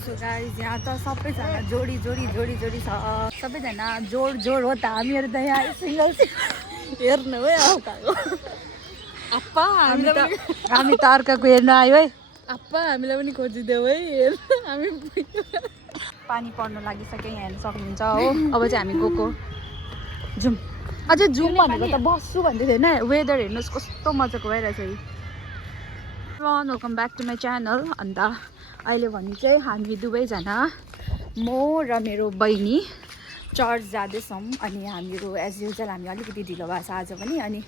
So guys यहाँ त सबैजना जोडी छ सबैजना जोड हो त हामीहरू त यहाँ सिंगल हेर्नु है अर्काको अप्पा हामी त अर्काको हेर्न आयो है अप्पा हामीलाई पनि खोजिदेऊ है हामी पानी पर्न लागिसक्यो यहाँ हेर्न सक्नुहुन्छ हो अब चाहिँ हामी गएको जाउँ अझै जाउँ भनेको त बस्छु भन्दै थियो होइन वेदर हेर्नुहोस् कस्तो मजाको भइरहेछ welcome back to my channel अन्त अहिले भने चाहिँ हामी दुवैजना म र मेरो बहिनी चर्च जाँदैछौँ अनि हामीहरू एज युजल हामी अलिकति ढिलो भएको छ आज पनि अनि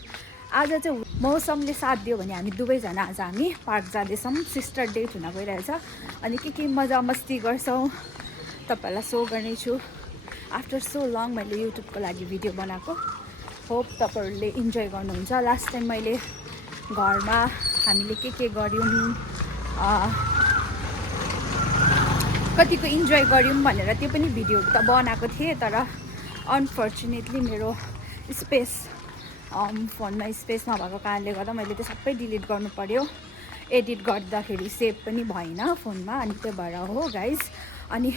आज चाहिँ मौसमले साथ दियो भने हामी दुवैजना आज हामी पार्क जाँदैछौँ सिस्टर डेट हुन गइरहेछ अनि के मजा मस्ती गर्छौँ तपाईँहरूलाई सो गर्नेछु आफ्टर सो लङ मैले युट्युबको लागि भिडियो बनाएको होप तपाईँहरूले इन्जोय गर्नुहुन्छ लास्ट टाइम मैले घरमा हामीले के गऱ्यौँ कतिको इन्जोय गऱ्यौँ भनेर त्यो पनि भिडियो त बनाएको थिएँ तर अनफर्चुनेटली मेरो स्पेस फोनमा स्पेस नभएको कारणले गर्दा मैले त्यो सबै डिलिट गर्नु पर्यो एडिट गर्दाखेरि सेभ पनि भएन फोनमा अनि त्यो भएर हो गाइज अनि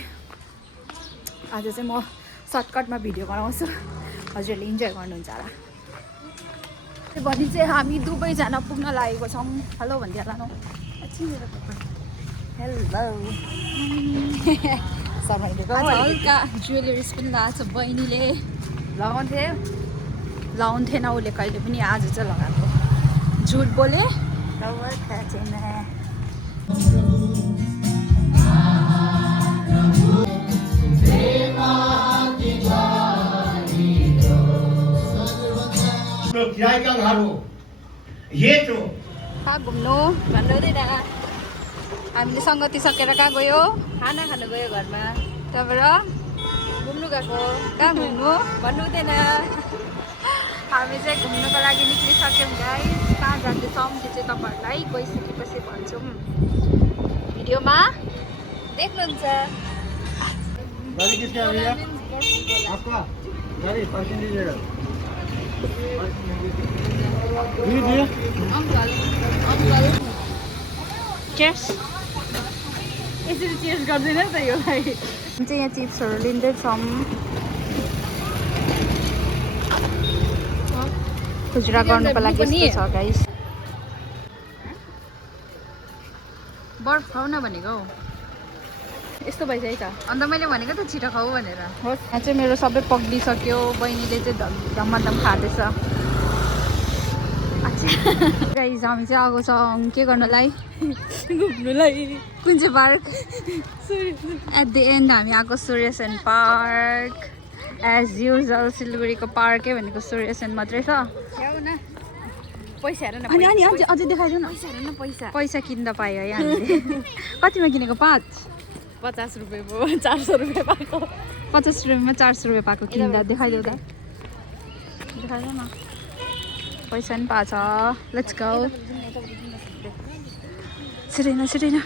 आज चाहिँ म सर्टकटमा भिडियो बनाउँछु हजुरहरूले इन्जोय गर्नुहुन्छ होला भोलि चाहिँ हामी दुवैजना पुग्न लागेको छौँ हेलो भनिदिएर न हेलो हल्का ज्वेलरिज पनि लगाएको छ बहिनीले लगाउँथेन उसले कहिले पनि आज चाहिँ लगाएको झुट बोले कहाँ घुम्नु भन्नुहुँदैन हामीले सङ्गति सकेर कहाँ गयो खाना खानु गयो घरमा त्यहाँबाट घुम्नु गएको कहाँ घुम्नु भन्नु हुँदैन हामी चाहिँ घुम्नुको लागि निक्लिसक्यौँ गाइस कहाँ जाँदैछौँ त्यो चाहिँ तपाईँहरूलाई गइसकेपछि भन्छौँ भिडियोमा देख्नुहुन्छ चेयर्स यसरी चेयर्स गर्दैन त यो भाइ हामी चाहिँ यहाँ चिप्सहरू लिँदैछौँ खुजुरा गर्नुको लागि यस्तो छ गाइस बर्फ खाऊ न भनेको हौ यस्तो भइसक्यो त अन्त मैले भनेको त छिटो खाऊ भनेर यहाँ चाहिँ मेरो सबै पक्लिसक्यो बहिनीले चाहिँ धमाधम खाँदैछ गाइस हामी चाहिँ आएको छौँ के गर्नलाई घुम्नुलाई कुन चाहिँ पार्क एट द एन्ड हामी आएको सूर्यसेन पार्क एज युजल सिलगढीको पार्कै भनेको सूर्यसेन मात्रै छ पैसा हेर अनि अझै देखाइदेऊ न पैसा किन्दा पायो है हामीले कतिमा किनेको 50 रुपियाँको 400 रुपियाँ पाएको 50 रुपियाँमा 400 रुपियाँ पाएको किन्दा देखाइदेऊ त देखाइदेऊ न पैसा पनि पाएको छ लेट्स गो छिटैन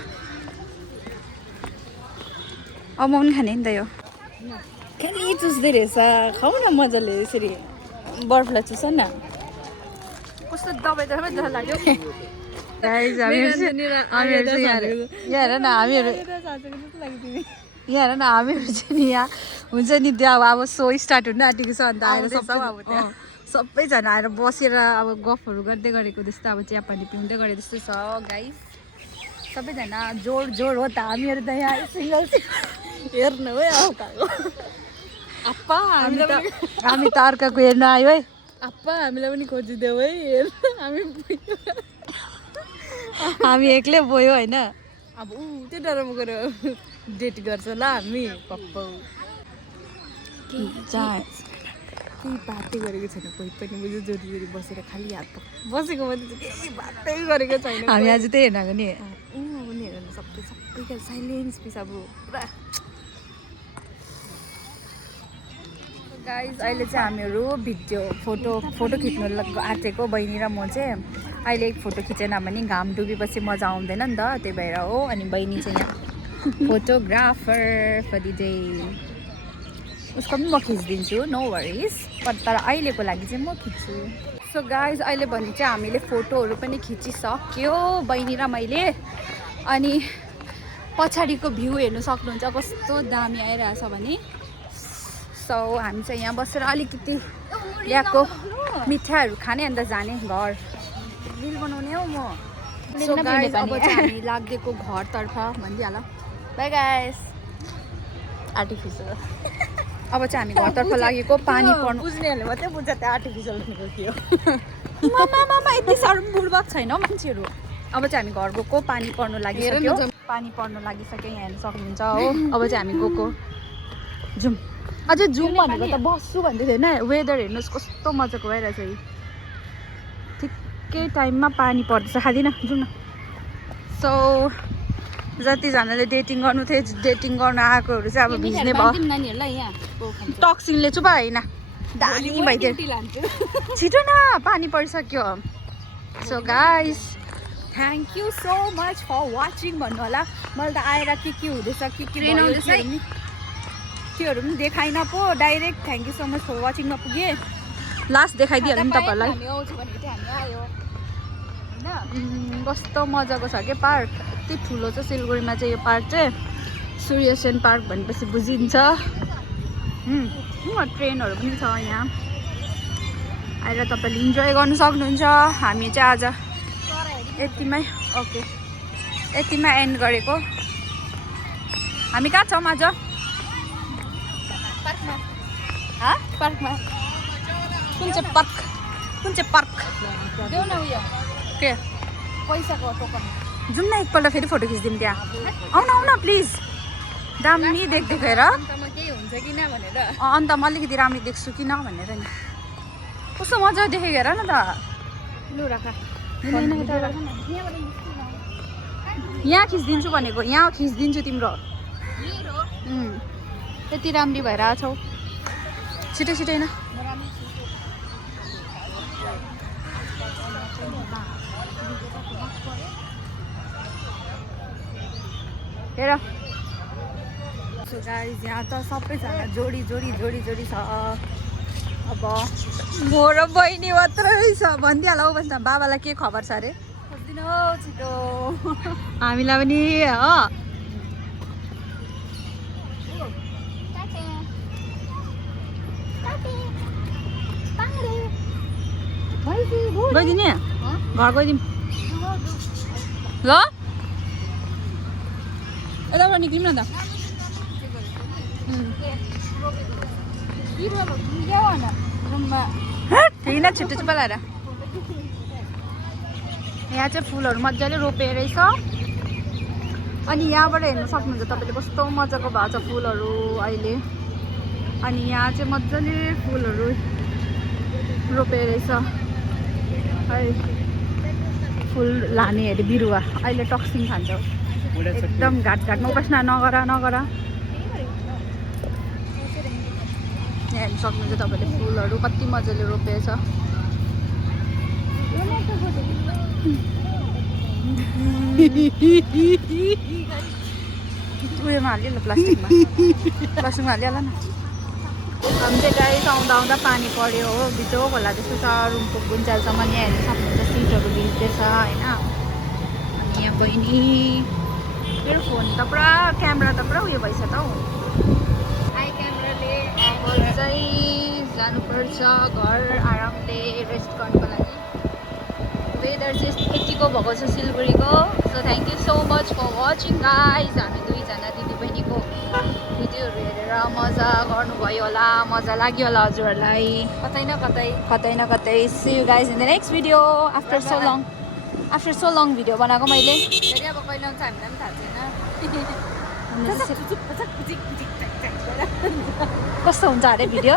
अब म पनि खाने नि त यो खालि चुस्दै रहेछ खाऊ न मजाले यसरी बर्फलाई चुस न कस्तो दबाई जस्तो लाग्यो हामीहरू चाहिँ नि यहाँ हुन्छ नि त्यो अब सो स्टार्ट हुन आँटेको छ अन्त आएर सबैजना आएर बसेर अब गफहरू गर्दै गरेको जस्तो अब चियापानी पिउँदै गरेको जस्तो छ गाइस सबैजना जोड हो त हामीहरू त यहाँ सिंगल हेर्नु है अर्काको अप्पा हामी त अर्काको हेर्न आयो है अप्पा हामीलाई पनि खोजिदेऊ है हामी एक्लै बोयो होइन अब त्यो डरमा गएर डेट गर्छ ल हामी पप्पा केही बातै गरेको छैन कोही पनि बुझ्यो जोडी बसेर खालि हात बसेको मात्रै केही बातै गरेको छैन हामी आज त्यही हेर्नको नि पनि हेर सबैका साइलेन्स पिस अब पुरा गाइस अहिले चाहिँ हामीहरू भिडियो फोटो खिच्नु आँटेको बहिनी र म चाहिँ अहिले एक फोटो खिचेन भने घाम डुबेपछि मजा आउँदैन नि त त्यही भएर हो अनि बहिनी चाहिँ यहाँ फोटोग्राफर फर द डे उसको पनि म खिचिदिन्छु नो वरिज तर अहिलेको लागि चाहिँ म खिच्छु सो गाइज अहिले भने चाहिँ हामीले फोटोहरू पनि खिचिसक्यो बहिनी र मैले अनि पछाडिको भ्यू हेर्नु सक्नुहुन्छ कस्तो दामी आइरहेछ भने। सो हामी चाहिँ यहाँ बसेर अलिकति ल्याएको मिठाईहरू खाने अन्त जाने घर रिल बनाउने हौ म। सो गाइस अब चाहिँ हामी लाग्दिएको घरतर्फ भनिदिइहाल। By guys. आर्टिफिसियल अब चाहिँ हामी घरतर्फ लागेको पानी पर्नु बुझ्नेहरूले मात्रै बुझ्छ त्यो आर्टिफिसियल भनेको के हो। मामा यति साह्रो बुढ्बक छैन हौ मान्छेहरू। अब चाहिँ हामी घर गएको पानी पर्नु लागिसक्यो। पानी पर्नु लागिसक्यो यहाँ हेर्न सक्नुहुन्छ हो। अब चाहिँ हामी गएको जाउँ। अझै जाउँ भनेको त बस्छु भन्दै थिएन। वेदर हेर्नुहोस् कस्तो मजाको भइरहेछ है। ठिकै टाइममा पानी पर्दैछ। खाँदिनँ जाउँ न। सो जतिजनाले डेटिङ गर्नु थियो डेटिङ गर्न आएकोहरू चाहिँ अब भिज्ने भयो। टक्सिङले चुप होइन दामी भइदियो छिटो न पानी परिसक्यो। So guys thank you so much for watching भन्नु होला। मैले त आएर के हुँदैछ के त्योहरू पनि देखाइन पो direct thank you so much for वाचिङमा पुगेँ। लास्ट देखाइदिइहाल्नु नि तपाईँहरूलाई। कस्तो मजाको छ क्या पार्क। यति ठुलो छ सिलगढीमा चाहिँ यो पार्क चाहिँ। सूर्य सेन पार्क भनेपछि बुझिन्छ। ट्रेनहरू पनि छ यहाँ आएर तपाईँले इन्जोय गर्नु सक्नुहुन्छ। हामी चाहिँ आज यतिमै ओके यतिमै एन्ड गरेको। हामी कहाँ छौँ आज? पार्कमा कुन चाहिँ पार्क? देऊ न उयो के पैसाको टोकन। जाउँ न एकपल्ट फेरि फोटो खिचिदिउँ त्यहाँ। आउन प्लिज दामी देखेर केही हुन्छ कि न भनेर। अन्त म अलिकति राम्रो देख्छु कि न भनेर नि। कस्तो मजा देखेको हेर न त। लु राख यहाँ खिचिदिन्छु भनेको। यहाँ खिचिदिन्छु तिम्रो। यति राम्री भएर छौ। छिटै न। हेर गाइस यहाँ त सबैजना जोडी छ। अब म र बहिनी मात्रै छ भनिदिइहाल हौ। बस्न बाबालाई के खबर छ अरे खोजिदिनु हौ छिटो। हामीलाई पनि हो। गइदिने घर गइदिउँ ल। यताबाट निक्लिउँ न त। ठिक न छिट्टो चुप्पा लगाएर। यहाँ चाहिँ फुलहरू मजाले रोपेर रहेछ। अनि यहाँबाट हेर्न सक्नुहुन्छ तपाईँले कस्तो मजाको भएको छ फुलहरू अहिले। अनि यहाँ चाहिँ मजाले फुलहरू रोपेर रहेछ। फुल लाने अरे बिरुवा अहिले टक्सिङ खान्छ एकदम घाटमा उपासना नगर यहाँ हेर्न सक्नुहुन्छ तपाईँले फुलहरू कति मजाले रोपेछ। उयोमा हालियो ल प्लास्टिकमा हालिहाल न। हामी चाहिँ गाडी आउँदा पानी पर्यो हो। बिचो खोला जस्तो छ रुमको गुन्चालसम्म। यहाँ हेर्न सक्नुहुन्छ सिटहरू भिज्दैछ होइन। अनि यहाँ बहिनी मेरो फोन त पुरा क्यामेरा त पुरा उयो भइसक्यो त हौ। अब चाहिँ जानुपर्छ घर आरामले रेस्ट गर्नुको लागि। वेदर चाहिँ यतिको भएको छ सिलगढीको। So thank you so much for watching guys. हामी दुईजना दिदीबहिनीको भिडियोहरू हेरेर मजा गर्नुभयो होला। मजा लाग्यो होला हजुरहरूलाई कतै न कतै। See you guys in the next video. After so long video बनाएको मैले। फेरि अब कहिले आउँछ हामीलाई पनि थाहा छैन। कस्तो हुन्छ अरे भिडियो?